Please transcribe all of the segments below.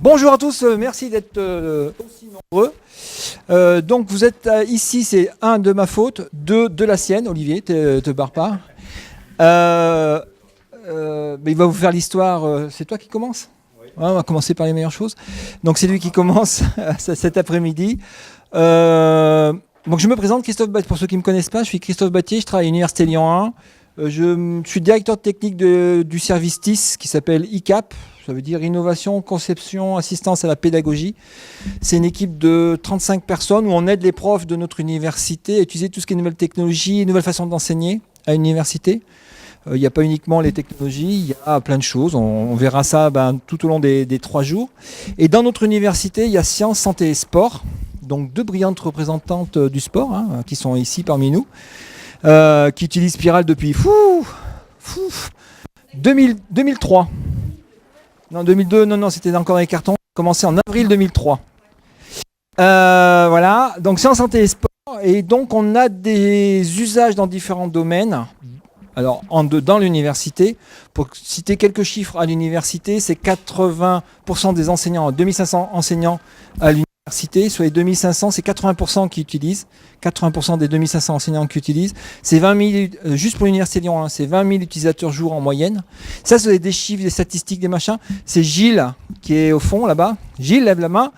Bonjour à tous, merci d'être aussi nombreux. Donc vous êtes ici, c'est un de ma faute, deux de la sienne, Olivier, te barre pas. Mais il va vous faire l'histoire, c'est toi qui commence ? Oui. Ouais, on va commencer par les meilleures choses. Donc c'est lui qui commence cet après-midi. Donc je me présente, Christophe Battier, pour ceux qui ne me connaissent pas, je suis Christophe Battier, je travaille à l'Université Lyon 1. Je suis directeur technique du service TIS qui s'appelle ICAP, ça veut dire Innovation, Conception, Assistance à la Pédagogie. C'est une équipe de 35 personnes où on aide les profs de notre université à utiliser tout ce qui est nouvelles technologies, nouvelles façons d'enseigner à l'université. Il n'y a pas uniquement les technologies, il y a plein de choses. On verra ça tout au long des 3 jours. Et dans notre université, il y a Sciences, Santé et Sport, donc 2 brillantes représentantes du sport qui sont ici parmi nous. Qui utilise Spiral depuis 2003. Non, 2002, non, c'était encore dans les cartons. Commencé en avril 2003. Voilà, donc c'est en santé et sport. Et donc on a des usages dans différents domaines. Alors, dans l'université, pour citer quelques chiffres à l'université, c'est 80% des enseignants, 2500 enseignants à l'université. Sur les 2500, c'est 80% qui utilisent. 80% des 2500 enseignants qui utilisent. C'est 20 000, juste pour l'Université Lyon 1, c'est 20 000 utilisateurs jour en moyenne. Ça, c'est des chiffres, des statistiques, des machins. C'est Gilles qui est au fond là-bas. Gilles, lève la main,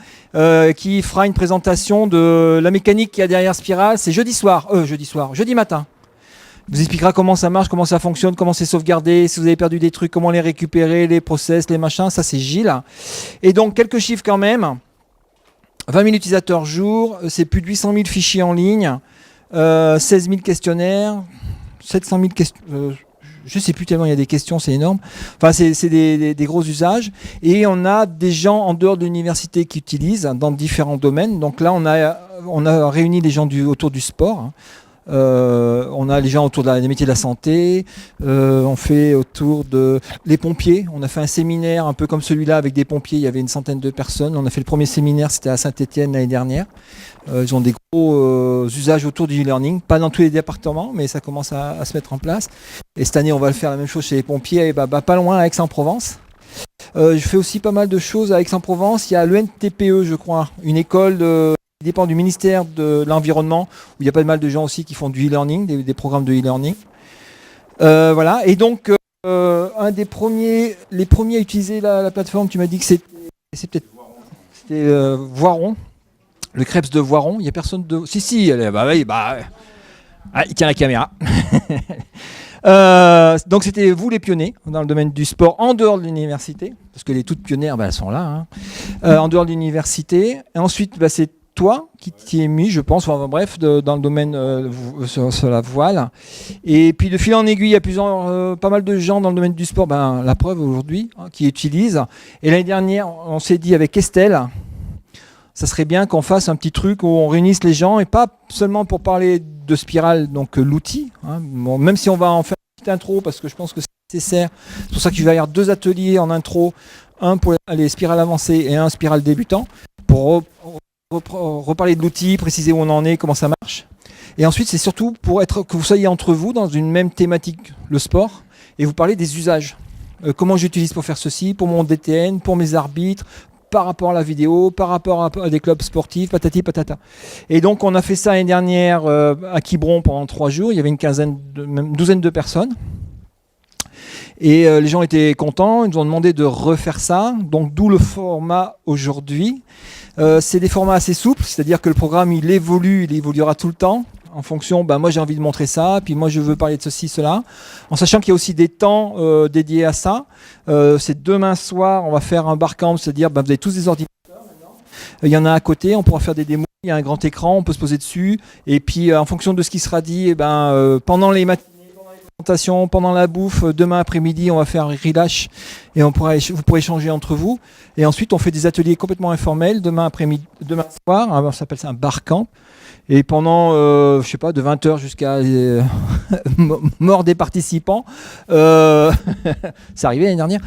qui fera une présentation de la mécanique qu'il y a derrière Spiral. C'est jeudi matin. Il vous expliquera comment ça marche, comment ça fonctionne, comment c'est sauvegardé, si vous avez perdu des trucs, comment les récupérer, les process, les machins. Ça, c'est Gilles. Et donc, quelques chiffres quand même. 20 000 utilisateurs jour, c'est plus de 800 000 fichiers en ligne, 16 000 questionnaires, 700 000 questions. Je ne sais plus tellement il y a des questions, c'est énorme. Enfin, c'est des gros usages. Et on a des gens en dehors de l'université qui utilisent dans différents domaines. Donc là, on a réuni les gens autour du sport. On a les gens autour des métiers de la santé, on fait autour les pompiers. On a fait un séminaire un peu comme celui-là avec des pompiers, il y avait une centaine de personnes. On a fait le premier séminaire, c'était à Saint-Étienne l'année dernière. Ils ont des gros usages autour du e-learning, pas dans tous les départements, mais ça commence à se mettre en place. Et cette année, on va le faire la même chose chez les pompiers, et pas loin à Aix-en-Provence. Je fais aussi pas mal de choses à Aix-en-Provence. Il y a l'ENTPE, je crois, une école qui dépend du ministère de l'Environnement, où il y a pas mal de gens aussi qui font du e-learning, des programmes de e-learning. Voilà, et donc les premiers à utiliser la plateforme, tu m'as dit que c'était Voiron, le Krebs de Voiron. Il n'y a personne de... Si, il tient la caméra. Donc c'était vous les pionniers dans le domaine du sport en dehors de l'université, parce que les toutes pionnières, elles sont là, en dehors de l'université. Et ensuite, c'est toi qui t'y es mis, je pense, dans le domaine sur la voile. Et puis de fil en aiguille, il y a pas mal de gens dans le domaine du sport, la preuve aujourd'hui, qui utilisent. Et l'année dernière, on s'est dit avec Estelle, ça serait bien qu'on fasse un petit truc où on réunisse les gens, et pas seulement pour parler de Spiral, donc l'outil, bon, même si on va en faire une petite intro, parce que je pense que c'est nécessaire. C'est pour ça qu'il va y avoir 2 ateliers en intro, un pour les spirales avancées et un spiral débutant, pour reparler de l'outil, préciser où on en est, comment ça marche. Et ensuite, c'est surtout que vous soyez entre vous dans une même thématique, le sport, et vous parlez des usages. Comment j'utilise pour faire ceci, pour mon DTN, pour mes arbitres, par rapport à la vidéo, par rapport à des clubs sportifs, patati patata. Et donc, on a fait ça l'année dernière à Quiberon pendant 3 jours. Il y avait une douzaine de personnes. Et les gens étaient contents, ils nous ont demandé de refaire ça. Donc, d'où le format aujourd'hui. C'est des formats assez souples, c'est-à-dire que le programme il évoluera tout le temps en fonction, moi j'ai envie de montrer ça, puis moi je veux parler de ceci, cela, en sachant qu'il y a aussi des temps dédiés à ça. C'est demain soir, on va faire un barcamp, c'est-à-dire vous avez tous des ordinateurs maintenant. Il y en a à côté, on pourra faire des démos, il y a un grand écran, on peut se poser dessus, et puis en fonction de ce qui sera dit, pendant les matinées, pendant la bouffe, demain après-midi, on va faire un relâche et vous pourrez échanger entre vous. Et ensuite, on fait des ateliers complètement informels demain soir. Alors, ça s'appelle ça un barcamp. Et pendant, de 20h jusqu'à mort des participants, c'est arrivé l'année dernière.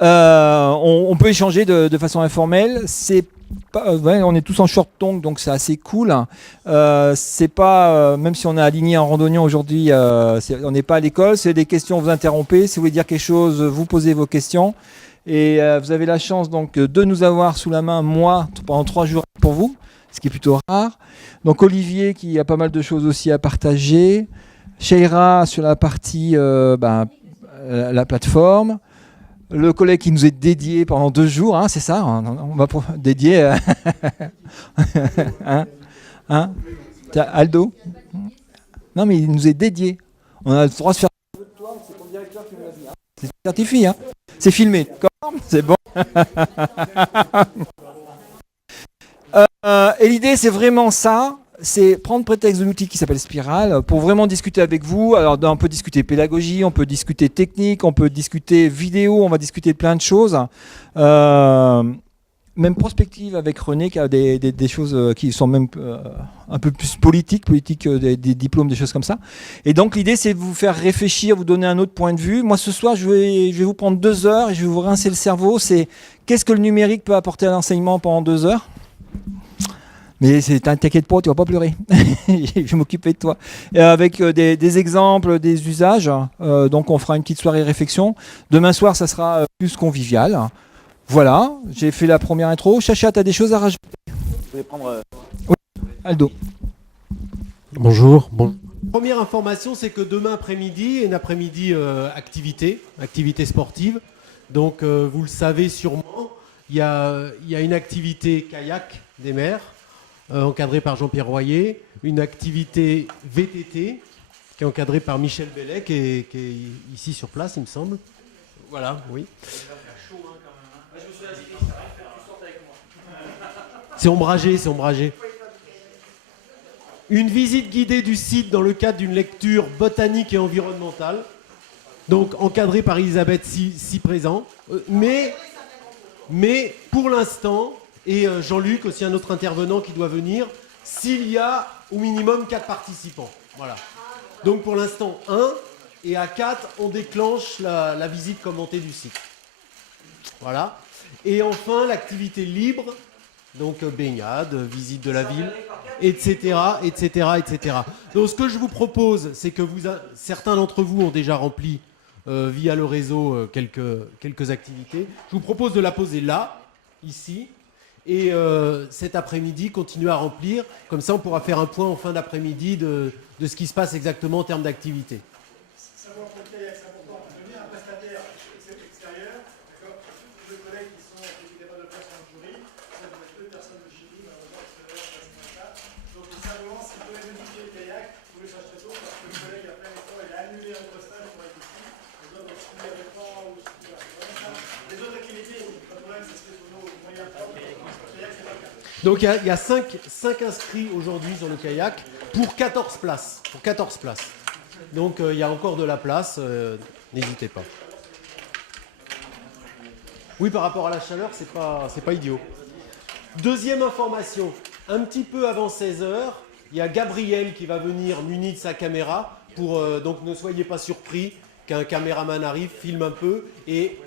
On peut échanger de façon informelle. On est tous en short tongue, donc c'est assez cool. C'est pas, même si on est aligné en randonnion aujourd'hui, on n'est pas à l'école. C'est des questions, vous interrompez. Si vous voulez dire quelque chose, vous posez vos questions. Et vous avez la chance donc de nous avoir sous la main, moi, pendant 3 jours pour vous, ce qui est plutôt rare. Donc Olivier qui a pas mal de choses aussi à partager. Sheira sur la partie la plateforme. Le collègue qui nous est dédié pendant 2 jours, hein, c'est ça, on va dédier hein Aldo. Non mais il nous est dédié. On a le droit de faire. C'est ton directeur qui nous l'a dit. Hein. C'est certifié, hein. C'est filmé, d'accord. C'est bon. Et l'idée, c'est vraiment ça. C'est prendre prétexte de l'outil qui s'appelle Spiral pour vraiment discuter avec vous. Alors, on peut discuter pédagogie, on peut discuter technique, on peut discuter vidéo, on va discuter de plein de choses. Même prospective avec René qui a des choses qui sont même un peu plus politiques des diplômes, des choses comme ça. Et donc, l'idée, c'est de vous faire réfléchir, vous donner un autre point de vue. Moi, ce soir, je vais vous prendre 2 heures et je vais vous rincer le cerveau. C'est qu'est-ce que le numérique peut apporter à l'enseignement pendant 2 heures. Mais t'inquiète pas, tu vas pas pleurer. Je vais m'occuper de toi. Avec des exemples, des usages. Donc on fera une petite soirée réflexion. Demain soir, ça sera plus convivial. Voilà, j'ai fait la première intro. Chacha, tu as des choses à rajouter? Je vais prendre... Oui, Aldo. Bonjour. Bon. Première information, c'est que demain après-midi, une après-midi activité sportive. Donc vous le savez sûrement, il y a une activité kayak des mers. Encadré par Jean-Pierre Royer, une activité VTT qui est encadrée par Michel Bellet, qui est ici sur place, il me semble. Voilà, oui. C'est ombragé, c'est ombragé. Une visite guidée du site dans le cadre d'une lecture botanique et environnementale, donc encadrée par Elisabeth si présent. Mais pour l'instant... Et Jean-Luc, aussi un autre intervenant qui doit venir, s'il y a au minimum 4 participants. Voilà. Donc pour l'instant 1, et à 4, on déclenche la visite commentée du site. Voilà. Et enfin, l'activité libre, donc baignade, visite de la ville, etc., etc., etc. Donc ce que je vous propose, c'est que certains d'entre vous ont déjà rempli via le réseau quelques activités. Je vous propose de la poser là, ici. Et cet après-midi, continuer à remplir. Comme ça, on pourra faire un point en fin d'après-midi de ce qui se passe exactement en termes d'activité. Savoir pour le kayak, c'est important. Devenir un prestataire extérieur, d'accord. Deux collègues qui sont capables de faire son jury. Ça, vous êtes 2 personnes de chez nous, malheureusement, parce que donc, simplement, si vous voulez modifier le kayak, vous pouvez faire très tôt, parce que le collègue, après l'effort, il a annulé un autre stage pour être ici. Donc, on continue avec temps ou les autres activités, pas de problème, ça se fait sur nos moyens propres. Donc il y a 5 inscrits aujourd'hui sur le kayak pour 14 places. Donc il y a encore de la place, n'hésitez pas. Oui, par rapport à la chaleur, c'est pas idiot. Deuxième information, un petit peu avant 16h, il y a Gabriel qui va venir muni de sa caméra pour donc ne soyez pas surpris qu'un caméraman arrive, filme un peu et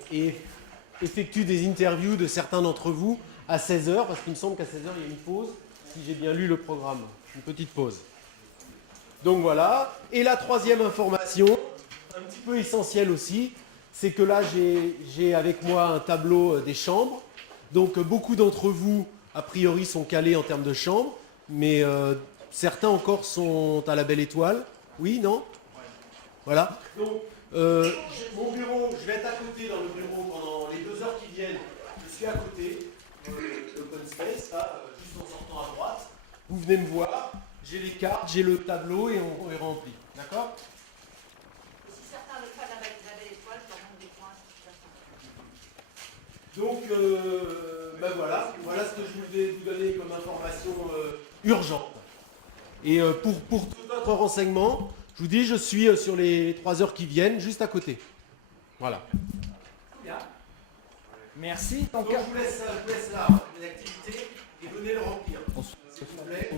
effectue des interviews de certains d'entre vous à 16h, parce qu'il me semble qu'à 16h, il y a une pause, si j'ai bien lu le programme. Une petite pause. Donc voilà. Et la troisième information, un petit peu essentielle aussi, c'est que là, j'ai avec moi un tableau des chambres. Donc beaucoup d'entre vous, a priori, sont calés en termes de chambres, mais certains encore sont à la belle étoile. Oui, non? Voilà. Donc, mon bureau, je vais être à côté dans le bureau pendant les 2 heures qui viennent. Je suis à côté. L'open space, là, juste en sortant à droite. Vous venez me voir, j'ai les cartes, j'ai le tableau et on est rempli. D'accord? Si certains veulent pas la belle étoile, par exemple des points. Donc, voilà ce que je voulais vous donner comme information urgente. Et pour tout autre renseignement, je vous dis, je suis sur les 3 heures qui viennent, juste à côté. Voilà. Merci. Donc je vous laisse là, les activités, et venez le remplir. S'il vous plaît,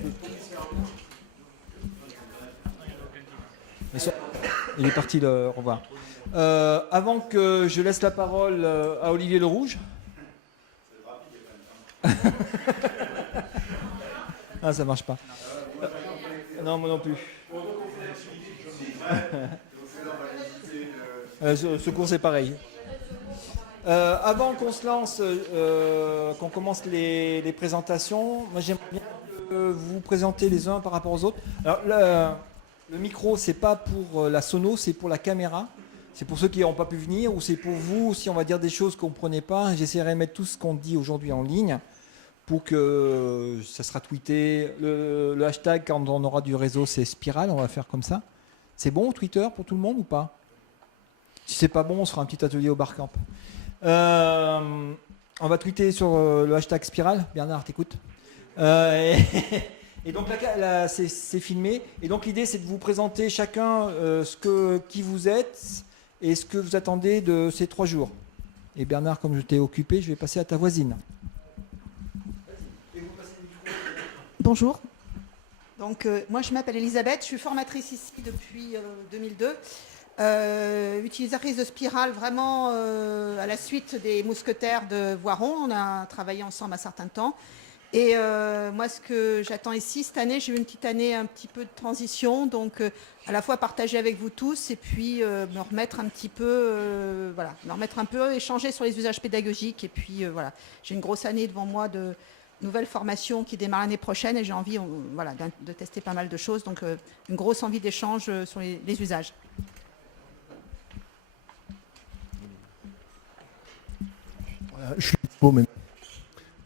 Il est parti, au revoir. Avant que je laisse la parole à Olivier Le Rouge. Ah, ça marche pas. Non, moi non plus. Secours, c'est pareil. Avant qu'on se lance, qu'on commence les présentations, moi j'aimerais bien vous présenter les uns par rapport aux autres. Alors, le micro, c'est pas pour la sono, c'est pour la caméra. C'est pour ceux qui n'ont pas pu venir ou c'est pour vous, si on va dire des choses qu'on ne comprenait pas. J'essaierai de mettre tout ce qu'on dit aujourd'hui en ligne pour que ça sera tweeté. Le hashtag, quand on aura du réseau, c'est Spiral, on va faire comme ça. C'est bon Twitter pour tout le monde ou pas? Si c'est pas bon, on se fera un petit atelier au Barcamp. On va tweeter sur le hashtag Spiral. Bernard, t'écoutes. Et donc là, c'est filmé. Et donc l'idée, c'est de vous présenter chacun qui vous êtes et ce que vous attendez de ces 3 jours. Et Bernard, comme je t'ai occupé, je vais passer à ta voisine. Bonjour. Donc, moi, je m'appelle Elisabeth. Je suis formatrice ici depuis 2002. Utilisatrice de Spiral vraiment à la suite des mousquetaires de Voiron. On a travaillé ensemble un certain temps. Et moi, ce que j'attends ici, cette année, j'ai eu une petite année un petit peu de transition, donc à la fois partager avec vous tous et puis me remettre un petit peu, échanger sur les usages pédagogiques. Et puis voilà, j'ai une grosse année devant moi de nouvelles formations qui démarrent l'année prochaine et j'ai envie de tester pas mal de choses, donc une grosse envie d'échange sur les usages. Voilà, je suis beau maintenant.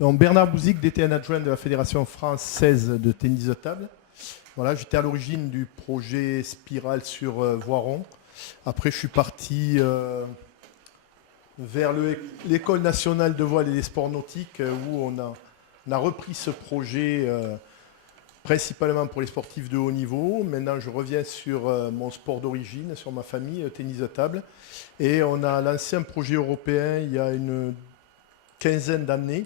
Donc, Bernard Bouzic, DTN adjoint de la Fédération française de tennis de table. Voilà, j'étais à l'origine du projet Spiral sur Voiron. Après, je suis parti vers l'École nationale de voile et des sports nautiques où on a repris ce projet principalement pour les sportifs de haut niveau. Maintenant, je reviens sur mon sport d'origine, sur ma famille, tennis de table. Et on a lancé un projet européen il y a une quinzaine d'années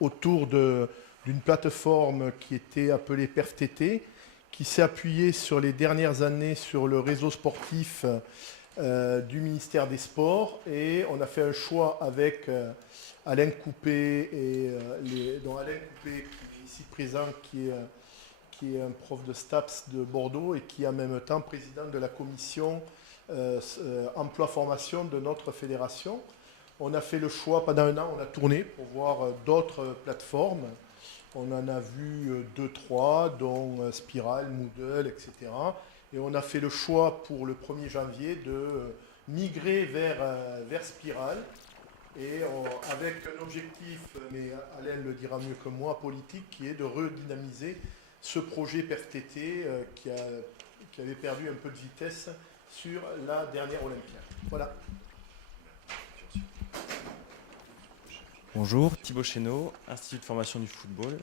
autour d'une plateforme qui était appelée PerfTT, qui s'est appuyée sur les dernières années sur le réseau sportif du ministère des Sports. Et on a fait un choix avec Alain Coupé, dont Alain Coupé, qui est ici présent, qui est un prof de STAPS de Bordeaux et qui est en même temps président de la commission emploi-formation de notre fédération. On a fait le choix, pendant un an, on a tourné pour voir d'autres plateformes. On en a vu 2-3, dont Spiral, Moodle, etc. Et on a fait le choix pour le 1er janvier de migrer vers Spiral. Et avec un objectif, mais Alain le dira mieux que moi, politique, qui est de redynamiser ce projet PerfTT qui avait perdu un peu de vitesse sur la dernière Olympiade. Voilà. Bonjour, Thibaut Chéneau, Institut de formation du football.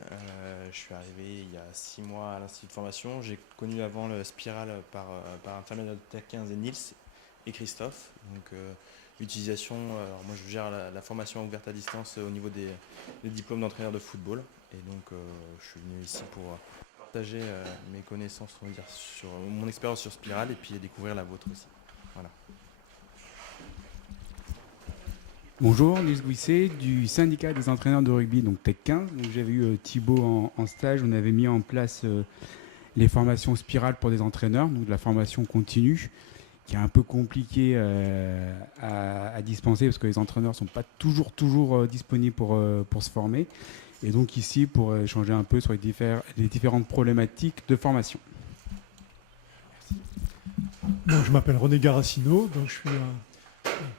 Je suis arrivé il y a 6 mois à l'Institut de formation. J'ai connu avant le Spiral par intermédiaire de Terre 15 et Nils et Christophe. Donc, utilisation, alors moi je gère la formation ouverte à distance au niveau des diplômes d'entraîneur de football. Et donc, je suis venu ici pour partager mes connaissances, on va dire, sur mon expérience sur Spiral et puis découvrir la vôtre aussi. Voilà. Bonjour, Nils Gouisset du syndicat des entraîneurs de rugby, donc Tech 15. Donc, j'avais eu Thibaut en stage, on avait mis en place les formations Spiral pour des entraîneurs, donc de la formation continue, qui est un peu compliqué à dispenser parce que les entraîneurs ne sont pas toujours disponibles pour se former. Et donc ici, pour échanger un peu sur les différentes problématiques de formation. Donc, je m'appelle René Garacino, donc je suis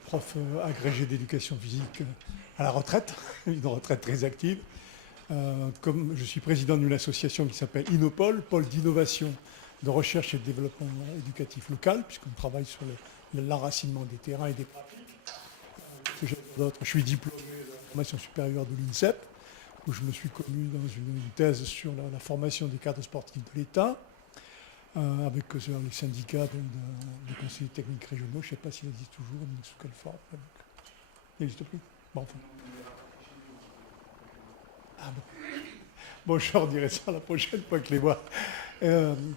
prof agrégé d'éducation physique à la retraite, une retraite très active. Comme je suis président d'une association qui s'appelle Innopol, pôle d'innovation, de recherche et de développement éducatif local, puisqu'on travaille sur l'enracinement des terrains et des pratiques. Je suis diplômé de la formation supérieure de l'INSEP, où je me suis commu dans une thèse sur la formation des cadres sportifs de l'État, avec les syndicats des conseillers techniques régionaux. Je ne sais pas s'il existe toujours, ni sous quelle forme. Il n'existe plus. Bon, enfin. Ah bon. Bon, je leur dirai ça la prochaine fois que je les vois.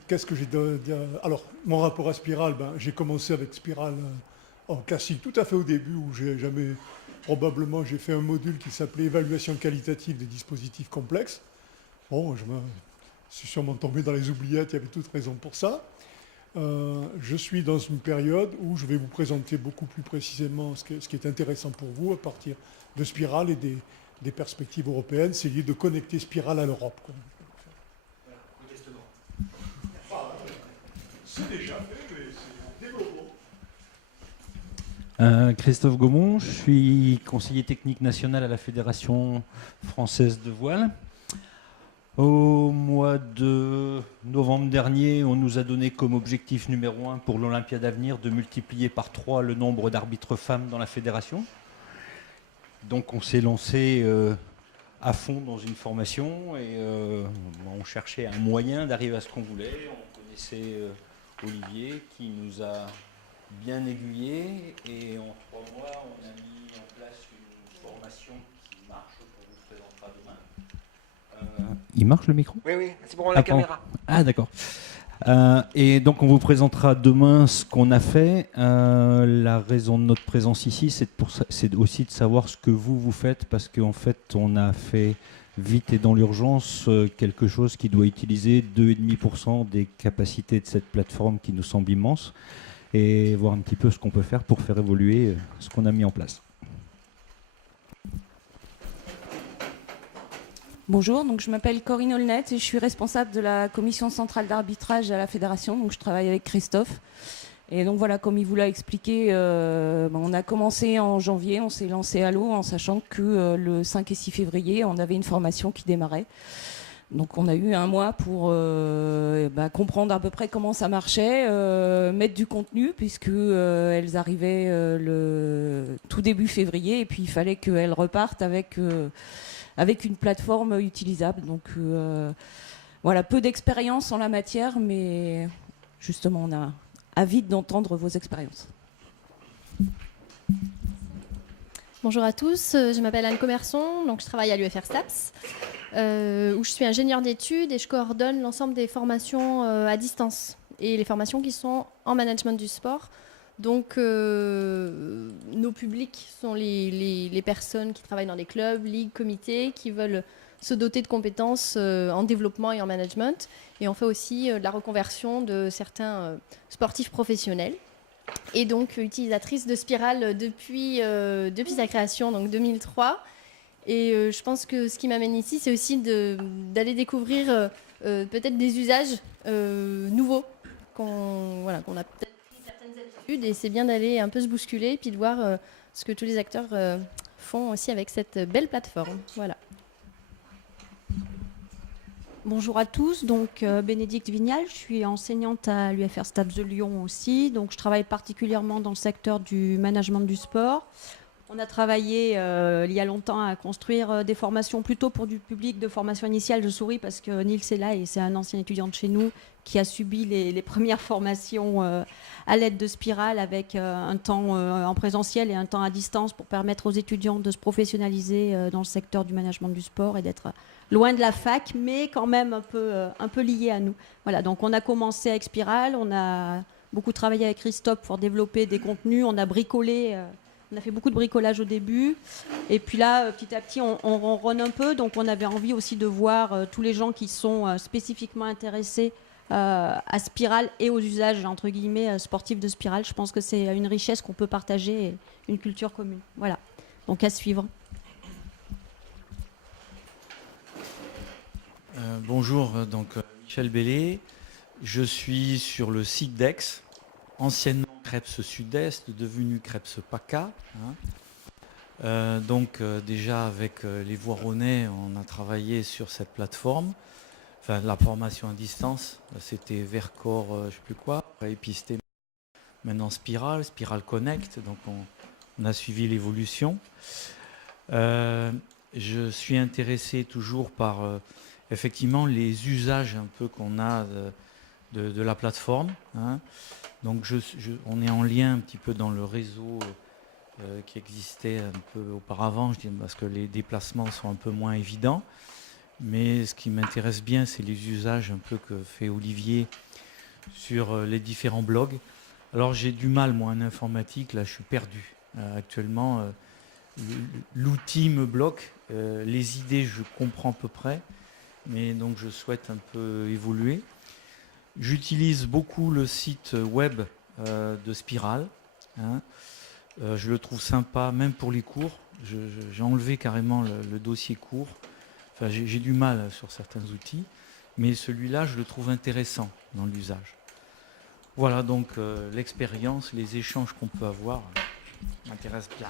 Qu'est-ce que j'ai de dire ? Alors, mon rapport à Spiral, j'ai commencé avec Spiral en classique tout à fait au début, où probablement j'ai fait un module qui s'appelait évaluation qualitative des dispositifs complexes. Bon, je suis sûrement tombé dans les oubliettes, il y avait toute raison pour ça. Je suis dans une période où je vais vous présenter beaucoup plus précisément ce qui est intéressant pour vous à partir de Spiral et des perspectives européennes, c'est l'idée de connecter Spiral à l'Europe. C'est déjà fait, mais c'est développement. Christophe Gaumont, je suis conseiller technique national à la Fédération française de voile. Au mois de novembre dernier, on nous a donné comme objectif numéro 1 pour l'Olympiade à venir de multiplier par 3 le nombre d'arbitres femmes dans la fédération. Donc on s'est lancé à fond dans une formation et on cherchait un moyen d'arriver à ce qu'on voulait. On connaissait Olivier qui nous a bien aiguillés et en 3 mois on a mis en place une formation qui marche, qu'on vous présentera demain. Il marche le micro? Oui, c'est pour la caméra. Ah d'accord. Et donc on vous présentera demain ce qu'on a fait. La raison de notre présence ici, c'est aussi de savoir ce que vous faites, parce qu'en fait on a fait vite et dans l'urgence quelque chose qui doit utiliser 2,5% des capacités de cette plateforme qui nous semble immense, et voir un petit peu ce qu'on peut faire pour faire évoluer ce qu'on a mis en place. Bonjour, donc je m'appelle Corinne Olnet et je suis responsable de la commission centrale d'arbitrage à la Fédération. Donc je travaille avec Christophe. Et donc voilà, comme il vous l'a expliqué, on a commencé en janvier, on s'est lancé à l'eau en sachant que le 5 et 6 février, on avait une formation qui démarrait. Donc on a eu un mois pour comprendre à peu près comment ça marchait, mettre du contenu, puisque elles arrivaient le tout début février, et puis il fallait qu'elles repartent avec une plateforme utilisable. Donc voilà, peu d'expérience en la matière, mais justement on a avide d'entendre vos expériences. Bonjour à tous, je m'appelle Anne Commerson, donc je travaille à l'UFR STAPS, où je suis ingénieure d'études et je coordonne l'ensemble des formations à distance et les formations qui sont en management du sport. Donc nos publics sont les personnes qui travaillent dans des clubs, ligues, comités, qui veulent se doter de compétences en développement et en management. Et on fait aussi de la reconversion de certains sportifs professionnels. Et donc utilisatrice de Spiral depuis sa création, donc 2003. Et je pense que ce qui m'amène ici, c'est aussi d'aller découvrir peut-être des usages nouveaux qu'on a peut-être pris certaines habitudes. Et c'est bien d'aller un peu se bousculer et puis de voir ce que tous les acteurs font aussi avec cette belle plateforme. Voilà. Bonjour à tous, donc Bénédicte Vignal, je suis enseignante à l'UFR STAPS de Lyon aussi, donc je travaille particulièrement dans le secteur du management du sport. On a travaillé il y a longtemps à construire des formations plutôt pour du public de formation initiale. Je souris parce que Nils est là et c'est un ancien étudiant de chez nous qui a subi les premières formations à l'aide de Spiral avec un temps en présentiel et un temps à distance pour permettre aux étudiants de se professionnaliser dans le secteur du management du sport et d'être loin de la fac, mais quand même un peu liés à nous. Voilà, donc on a commencé avec Spiral, on a beaucoup travaillé avec Christophe pour développer des contenus, on a bricolé, on a fait beaucoup de bricolage au début, et puis là, petit à petit, on ronronne un peu, donc on avait envie aussi de voir tous les gens qui sont spécifiquement intéressés à Spiral et aux usages, entre guillemets, sportifs de Spiral. Je pense que c'est une richesse qu'on peut partager, et une culture commune. Voilà, donc à suivre. Bonjour, donc Michel Bellé. Je suis sur le site d'Aix, anciennement Creps Sud-Est, devenu Creps PACA. Déjà avec les Voironnais, on a travaillé sur cette plateforme. Enfin, la formation à distance, c'était Vercors, je ne sais plus quoi, après Epistémie, maintenant Spiral Connect, donc on a suivi l'évolution. Je suis intéressé toujours par effectivement les usages un peu qu'on a de la plateforme. Donc on est en lien un petit peu dans le réseau qui existait un peu auparavant, je dis, parce que les déplacements sont un peu moins évidents. Mais ce qui m'intéresse bien, c'est les usages un peu que fait Olivier sur les différents blogs. Alors j'ai du mal, moi, en informatique, là je suis perdu. Actuellement, l'outil me bloque, les idées je comprends à peu près, mais donc je souhaite un peu évoluer. J'utilise beaucoup le site web de Spiral. Hein. Je le trouve sympa, même pour les cours. J'ai enlevé carrément le dossier cours. Enfin, j'ai du mal sur certains outils, mais celui-là, je le trouve intéressant dans l'usage. Voilà, donc l'expérience, les échanges qu'on peut avoir m'intéressent bien.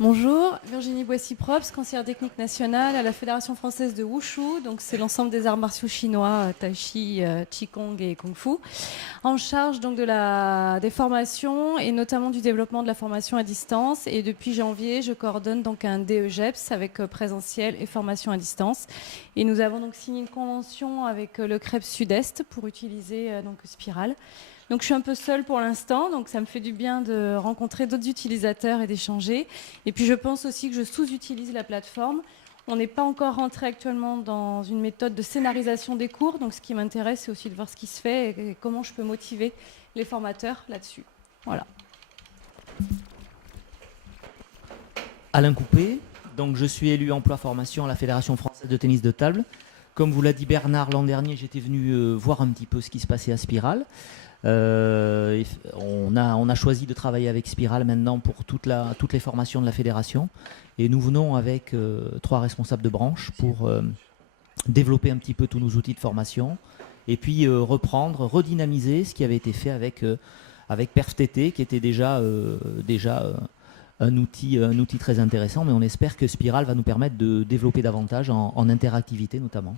Bonjour, Virginie Boissy-Props, conseillère technique nationale à la Fédération française de Wushu. Donc c'est l'ensemble des arts martiaux chinois, Tai Chi, Qigong et Kung Fu. En charge donc des formations et notamment du développement de la formation à distance. Et depuis janvier, je coordonne donc un DEGEPS avec présentiel et formation à distance. Et nous avons donc signé une convention avec le CREPS Sud-Est pour utiliser donc Spiral. Donc je suis un peu seule pour l'instant, donc ça me fait du bien de rencontrer d'autres utilisateurs et d'échanger. Et puis je pense aussi que je sous-utilise la plateforme. On n'est pas encore rentré actuellement dans une méthode de scénarisation des cours, donc ce qui m'intéresse, c'est aussi de voir ce qui se fait et comment je peux motiver les formateurs là-dessus. Voilà. Alain Coupé, donc je suis élu emploi formation à la Fédération française de tennis de table. Comme vous l'a dit Bernard l'an dernier, j'étais venu voir un petit peu ce qui se passait à Spiral. On a choisi de travailler avec Spiral maintenant pour toutes les formations de la fédération et nous venons avec 3 responsables de branche pour développer un petit peu tous nos outils de formation et puis redynamiser ce qui avait été fait avec PerfTT qui était déjà un outil très intéressant, mais on espère que Spiral va nous permettre de développer davantage en interactivité notamment.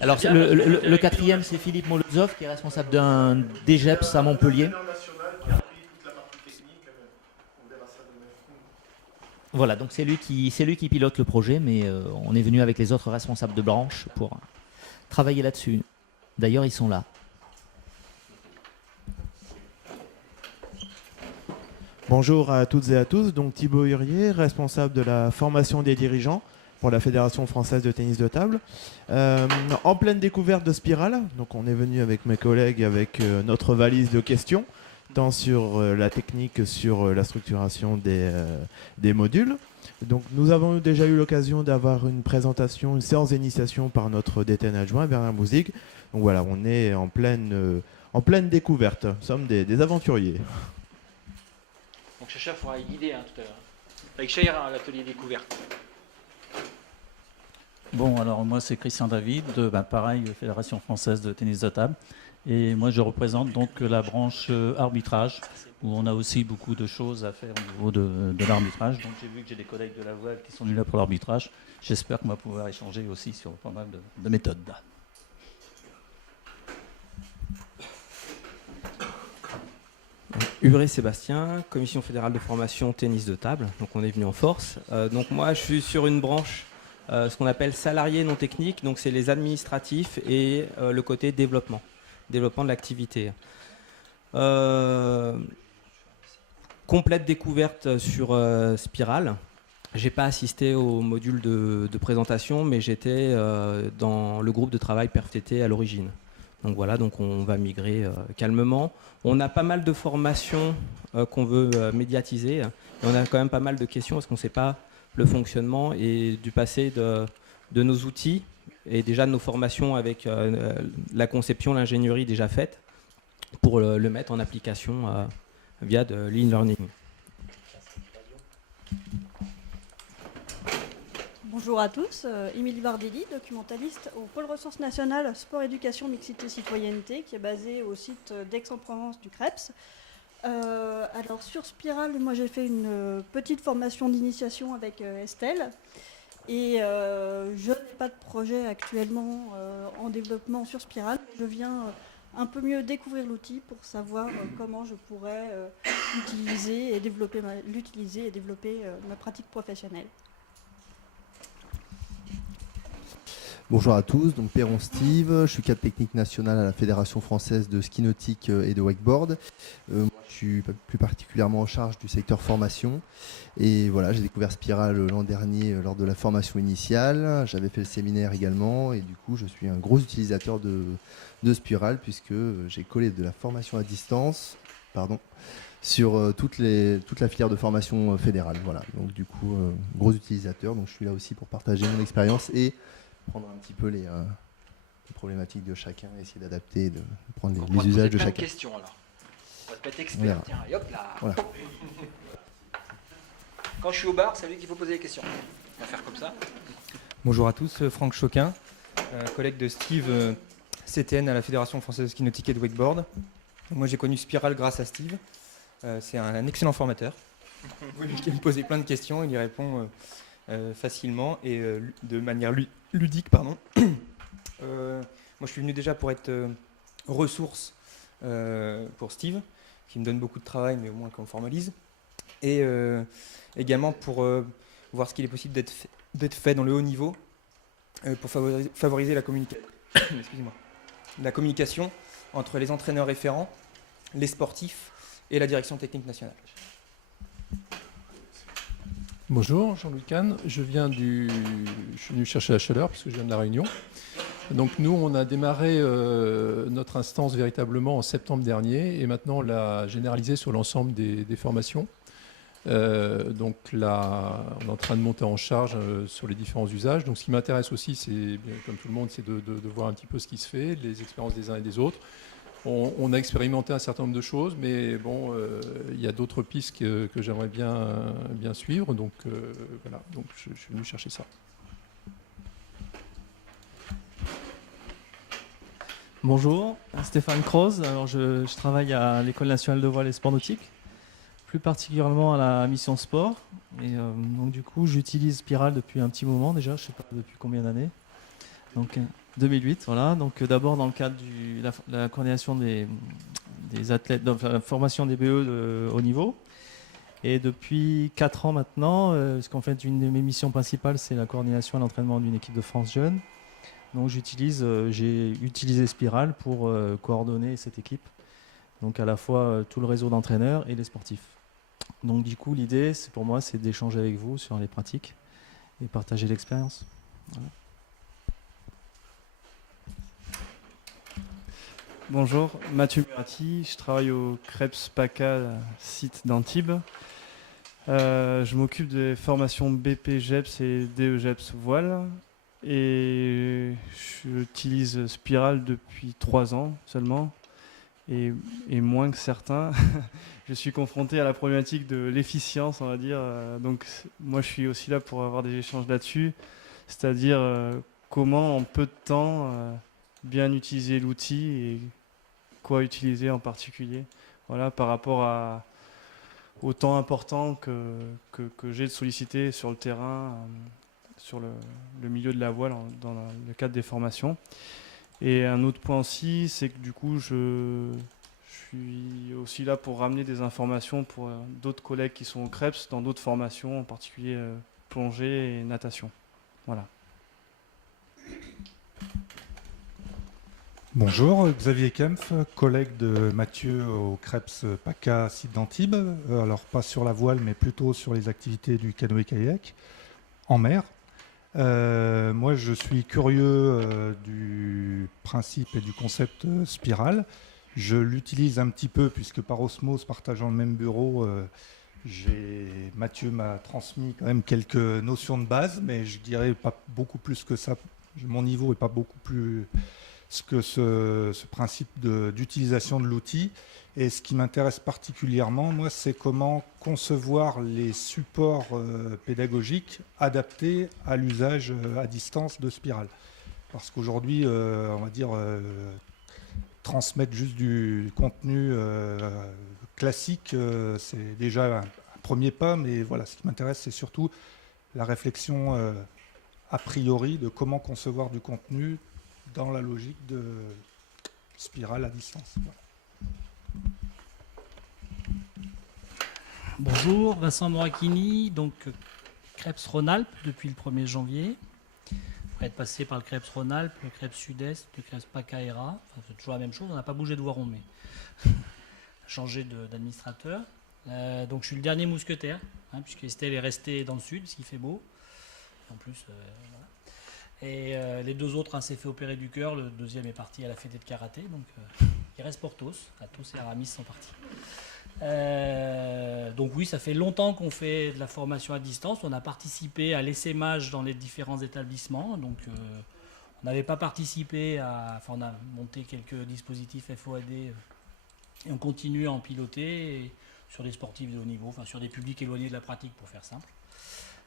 Alors le 4e, c'est Philippe Molozov qui est responsable d'un DGEPS à Montpellier. Voilà, donc c'est lui qui pilote le projet, mais on est venu avec les autres responsables de branche pour travailler là-dessus. D'ailleurs, ils sont là. Bonjour à toutes et à tous, donc Thibaut Hurier, responsable de la formation des dirigeants pour la Fédération française de tennis de table. En pleine découverte de Spiral, donc on est venu avec mes collègues avec notre valise de questions, tant sur la technique, sur la structuration des modules. Donc nous avons déjà eu l'occasion d'avoir une présentation, une séance d'initiation par notre DTN adjoint, Bernard Bouzig. Donc voilà, on est en pleine découverte, nous sommes des aventuriers. Donc Chacha fera guider tout à l'heure. Avec Chair à l'atelier découverte. Bon, alors moi c'est Christian David, pareil, Fédération française de tennis de table. Et moi je représente donc la branche arbitrage, où on a aussi beaucoup de choses à faire au niveau de l'arbitrage. Donc j'ai vu que j'ai des collègues de la voile qui sont venus là pour l'arbitrage. J'espère qu'on va pouvoir échanger aussi sur pas mal de méthodes. Huré Sébastien, Commission fédérale de formation tennis de table. Donc on est venu en force. Donc moi je suis sur une branche ce qu'on appelle salariés non techniques, donc c'est les administratifs et le côté développement de l'activité. Complète découverte sur Spiral. J'ai pas assisté au module de présentation, mais j'étais dans le groupe de travail PerfTT à l'origine. Donc voilà, donc on va migrer calmement. On a pas mal de formations qu'on veut médiatiser, et on a quand même pas mal de questions parce qu'on ne sait pas le fonctionnement et du passé de nos outils et déjà de nos formations avec la conception, l'ingénierie déjà faite pour le mettre en application via de l'e-learning. Bonjour à tous, Émilie Bardelli, documentaliste au pôle ressources nationales sport, éducation, mixité, citoyenneté qui est basé au site d'Aix-en-Provence du CREPS. Alors sur Spiral, moi j'ai fait une petite formation d'initiation avec Estelle et je n'ai pas de projet actuellement en développement sur Spiral. Je viens un peu mieux découvrir l'outil pour savoir comment je pourrais l'utiliser et développer ma pratique professionnelle. Bonjour à tous, donc Perron Steve, je suis cadre technique national à la Fédération française de ski nautique et de wakeboard. Moi, je Je suis plus particulièrement en charge du secteur formation. Et voilà, j'ai découvert Spiral l'an dernier lors de la formation initiale. J'avais fait le séminaire également. Et du coup, je suis un gros utilisateur de Spiral puisque j'ai collé de la formation à distance sur toute la filière de formation fédérale. Voilà. Donc du coup, gros utilisateur. Donc je suis là aussi pour partager mon expérience et prendre un petit peu les problématiques de chacun, essayer d'adapter, de prendre les usages de chacun. Question alors. On va te mettre expert, tiens, et hop là. Voilà. Quand je suis au bar, c'est à lui qu'il faut poser les questions. On va faire comme ça. Bonjour à tous, Franck Choquin, collègue de Steve, CTN à la Fédération française de ski nautique et de wakeboard. Moi j'ai connu Spiral grâce à Steve, c'est un excellent formateur. Qui me posait plein de questions, il y répond facilement et de manière ludique. Moi je suis venu déjà pour être ressource pour Steve, qui me donne beaucoup de travail mais au moins qu'on formalise. Et également pour voir ce qu'il est possible d'être fait dans le haut niveau pour favoriser la communication entre les entraîneurs référents, les sportifs et la direction technique nationale. Bonjour, Jean-Louis Kahn. Je suis venu chercher la chaleur puisque je viens de La Réunion. Donc nous, on a démarré notre instance véritablement en septembre dernier et maintenant on l'a généralisé sur l'ensemble des formations. Donc là, on est en train de monter en charge sur les différents usages. Donc ce qui m'intéresse aussi, c'est, comme tout le monde, c'est de voir un petit peu ce qui se fait, les expériences des uns et des autres. On a expérimenté un certain nombre de choses, mais bon, il y a d'autres pistes que j'aimerais bien suivre. Donc voilà, donc je suis venu chercher ça. Bonjour, Stéphane Croze. Alors je travaille à l'École nationale de voile et sport nautique, plus particulièrement à la mission sport. Et donc du coup, j'utilise Spiral depuis un petit moment déjà, je ne sais pas depuis combien d'années. Donc 2008, voilà. Donc d'abord dans le cadre de la coordination des athlètes, donc la formation des BE de haut niveau. Et depuis 4 ans maintenant, parce qu'en fait une de mes missions principales, c'est la coordination et l'entraînement d'une équipe de France jeune. Donc j'ai utilisé Spiral pour coordonner cette équipe. Donc à la fois tout le réseau d'entraîneurs et les sportifs. Donc du coup l'idée pour moi c'est d'échanger avec vous sur les pratiques et partager l'expérience. Voilà. Bonjour, Mathieu Murati, je travaille au Creps PACA, site d'Antibes. Je m'occupe des formations BP GEPS et DE GEPS voile et j'utilise Spiral depuis 3 ans seulement et moins que certains. Je suis confronté à la problématique de l'efficience, on va dire. Donc moi je suis aussi là pour avoir des échanges là-dessus, c'est-à-dire comment en peu de temps bien utiliser l'outil et quoi utiliser en particulier, voilà, par rapport au temps important que j'ai de solliciter sur le terrain, sur le milieu de la voile dans le cadre des formations. Et un autre point aussi, c'est que du coup je suis aussi là pour ramener des informations pour d'autres collègues qui sont au CREPS dans d'autres formations, en particulier plongée et natation. Voilà. Bonjour, Xavier Kempf, collègue de Mathieu au Creps PACA site d'Antibes. Alors pas sur la voile mais plutôt sur les activités du canoë-kayak en mer. Moi je suis curieux du principe et du concept Spiral. Je l'utilise un petit peu puisque par osmose, partageant le même bureau, Mathieu m'a transmis quand même quelques notions de base, mais je dirais pas beaucoup plus que ça. Mon niveau n'est pas beaucoup plus que ce principe d'utilisation de l'outil. Et ce qui m'intéresse particulièrement, moi, c'est comment concevoir les supports pédagogiques adaptés à l'usage à distance de Spiral. Parce qu'aujourd'hui, on va dire, transmettre juste du contenu classique, c'est déjà un premier pas, mais voilà, ce qui m'intéresse, c'est surtout la réflexion a priori de comment concevoir du contenu dans la logique de Spiral à distance. Voilà. Bonjour, Vincent Moracchini, donc Creps Rhône-Alpes depuis le 1er janvier. Après être passé par le Creps Rhône-Alpes, le Creps Sud-Est, le Creps PACA-ERA, enfin, c'est toujours la même chose, on n'a pas bougé de voiron, mais changé d'administrateur. Donc je suis le dernier mousquetaire, hein, puisque Estelle est restée dans le sud, parce qu'il fait beau. En plus, voilà. Et les deux autres, un s'est fait opérer du cœur, le deuxième est parti à la fédé de karaté, donc il reste Porthos. Athos et Aramis sont partis. Donc oui, ça fait longtemps qu'on fait de la formation à distance. On a participé à l'essaimage dans les différents établissements. Donc on n'avait pas participé à... Enfin, on a monté quelques dispositifs FOAD et on continue à en piloter sur des sportifs de haut niveau, enfin sur des publics éloignés de la pratique pour faire simple.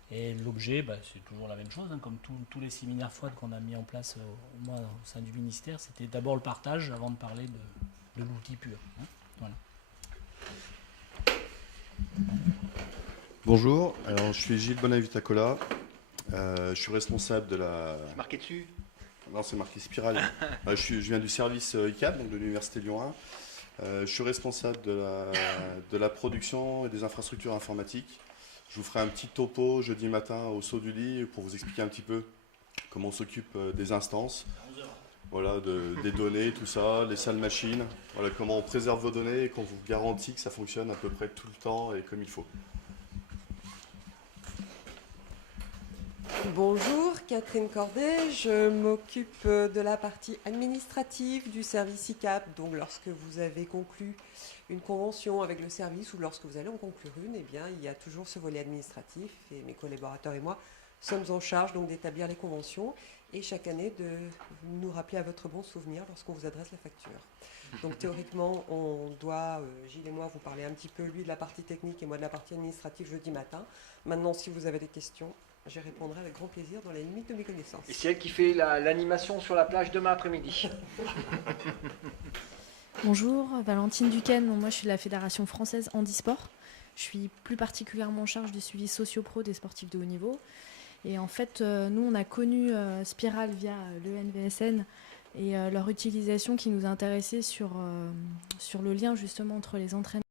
Et l'objet, c'est toujours la même chose, hein, comme tous les séminaires FOAD qu'on a mis en place au sein du ministère. C'était d'abord le partage avant de parler de l'outil pur. Hein. Voilà. Bonjour, alors je suis Gilles Bonavitacola, je suis responsable de la... C'est marqué dessus? Non, c'est marqué Spiral. Je viens du service ICAP, donc de l'Université Lyon 1. Je suis responsable de la production et des infrastructures informatiques. Je vous ferai un petit topo jeudi matin au saut du lit pour vous expliquer un petit peu comment on s'occupe des instances. Voilà, des données, tout ça, les salles machines, voilà, comment on préserve vos données et qu'on vous garantit que ça fonctionne à peu près tout le temps et comme il faut. Bonjour, Catherine Cordet, je m'occupe de la partie administrative du service ICAP. Donc lorsque vous avez conclu une convention avec le service ou lorsque vous allez en conclure une, eh bien, il y a toujours ce volet administratif et mes collaborateurs et moi sommes en charge donc d'établir les conventions et chaque année de nous rappeler à votre bon souvenir lorsqu'on vous adresse la facture. Donc théoriquement, on doit, Gilles et moi, vous parler un petit peu, lui de la partie technique et moi de la partie administrative jeudi matin. Maintenant, si vous avez des questions, j'y répondrai avec grand plaisir dans les limites de mes connaissances. Et c'est elle qui fait l'animation sur la plage demain après-midi. Bonjour, Valentine Duquesne, moi je suis de la Fédération française handisport. Je suis plus particulièrement en charge du suivi socio-pro des sportifs de haut niveau. Et en fait, nous on a connu Spiral via l'ENVSN et leur utilisation qui nous a intéressés sur le lien justement entre les entraîneurs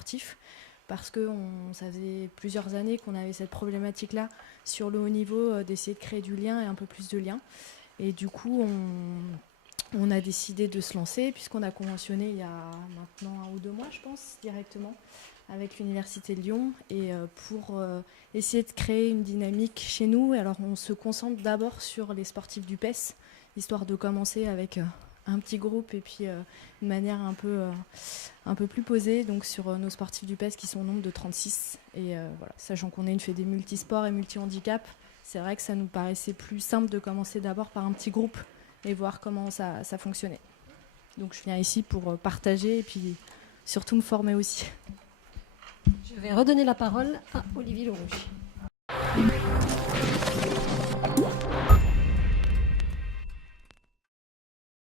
sportifs. Parce que ça faisait plusieurs années qu'on avait cette problématique-là sur le haut niveau, d'essayer de créer du lien et un peu plus de lien. Et du coup, on a décidé de se lancer, puisqu'on a conventionné il y a maintenant 1 ou 2 mois, je pense, directement, avec l'Université de Lyon, et pour essayer de créer une dynamique chez nous. Alors on se concentre d'abord sur les sportifs du PES, histoire de commencer avec... un petit groupe et puis une manière un peu plus posée donc sur nos sportifs du PES qui sont au nombre de 36 et voilà, sachant qu'on est une fédé multisport et multi-handicap, c'est vrai que ça nous paraissait plus simple de commencer d'abord par un petit groupe et voir comment ça fonctionnait. Donc je viens ici pour partager et puis surtout me former aussi. Je vais redonner la parole à Olivier Lerouge.